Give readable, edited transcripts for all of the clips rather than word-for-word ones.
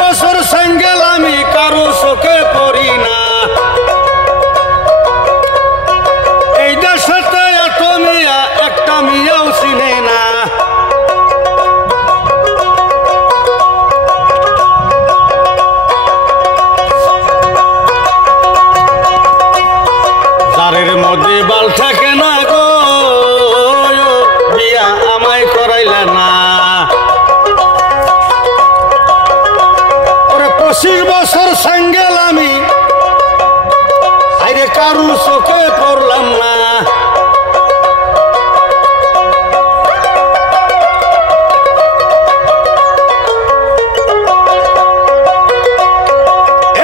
বছর সেঙ্গেল আমি কারো চোখে পড়ি না এই দেশেতে এত মিয়া একটা মিয়াও চিনে না জারের মধ্যে বাল থাকে না গো বিয়া আমায় করাইলে না 25 বছর সেঙ্গেল আমি আরে কারু চোখে পড়লাম না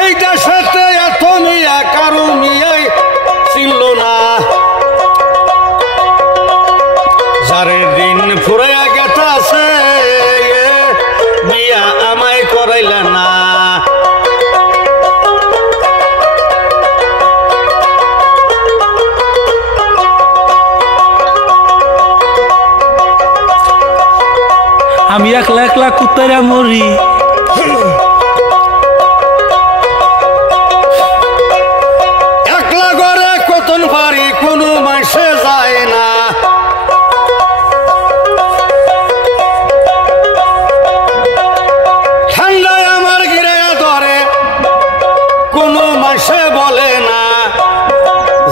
এই দেশেতে এত মিয়া কারু মিয়াই চিনল না যারে দিন ফুরাইয়া গেছে বিয়া আমায় করাইলে না আমি একলা একলা কুত্তারা মরি একলা ঘরে কতন পারি কোনো মাসে যায় না ঠান্ডায় আমার গিরাইয়া ধরে কোনো মাসে বলে না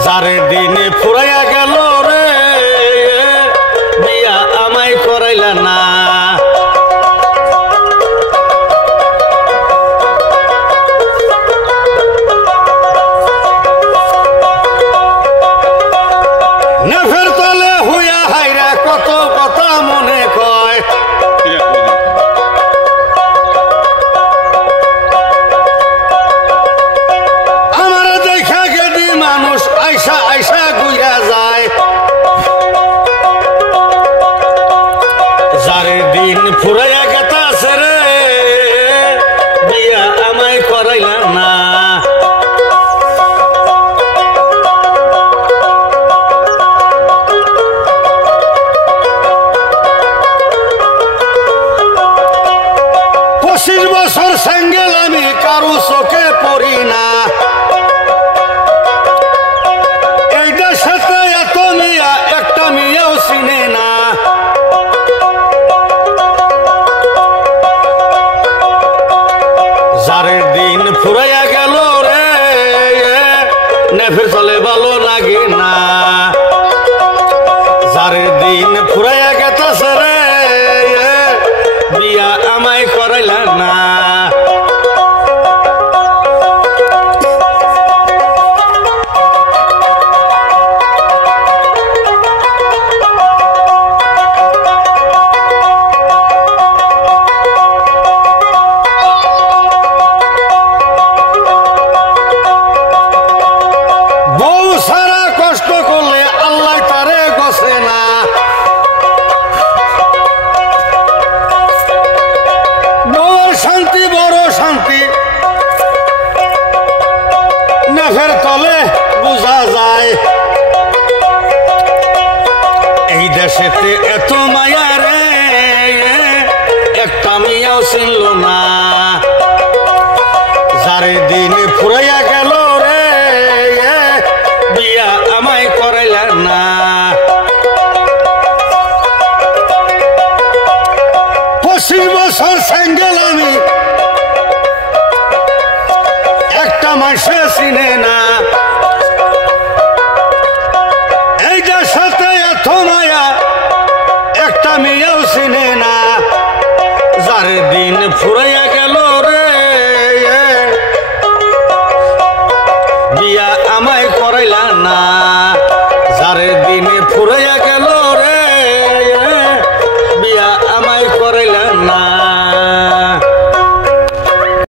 যারে দিনে ফুরাইয়া গেল রে বিয়া আমায় করাইলা না নেফের তলে হুইয়া হাইরা কত কথা মনে কয় আমার দেখা গেদি মানুষ আইসা আইসা গুইয়া যায় যারে দিন ফুরাইয়া গেছে রে বিয়া আমায় করাইলা না বছর সেঙ্গেল আমি কারো চোখে পড়ি না এই দেশেতে এত মিয়া একটা মিয়াও চিনে না যারের দিন ফুরাইয়া গেল রে নেফের চলে ভালো লাগে না যারের দিন ফুরাইয়া গেছে রে বিয়া আমায় করাইলা না বউ সারা কষ্ট করলে আল্লাহ তারে গছে না শান্তি বড় শান্তি নেফের তলে বোঝা যায় এই দেশেতে এত মায়া রে একটা মিয়াও চিনল না যারে দিন ফুরাইয়া গেল রে বিয়া আমায় করাইলা না 25 বছর সেঙ্গেল আমি একটা মাসে চিনে না এই দেশেতে এত মায়া একটা মেয়েও চিনে না যার দিন ফুরাইয়া